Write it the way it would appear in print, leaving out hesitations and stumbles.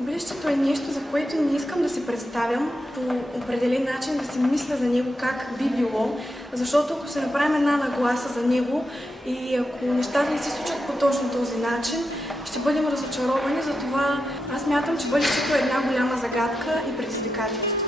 Бъдещето е нещо, за което не искам да си представям по определен начин, да си мисля за него как би било, защото ако се направим една нагласа за него и ако нещата не се случат по точно този начин, ще бъдем разочаровани. Затова аз мятам, че бъдещето е една голяма загадка и предизвикателство.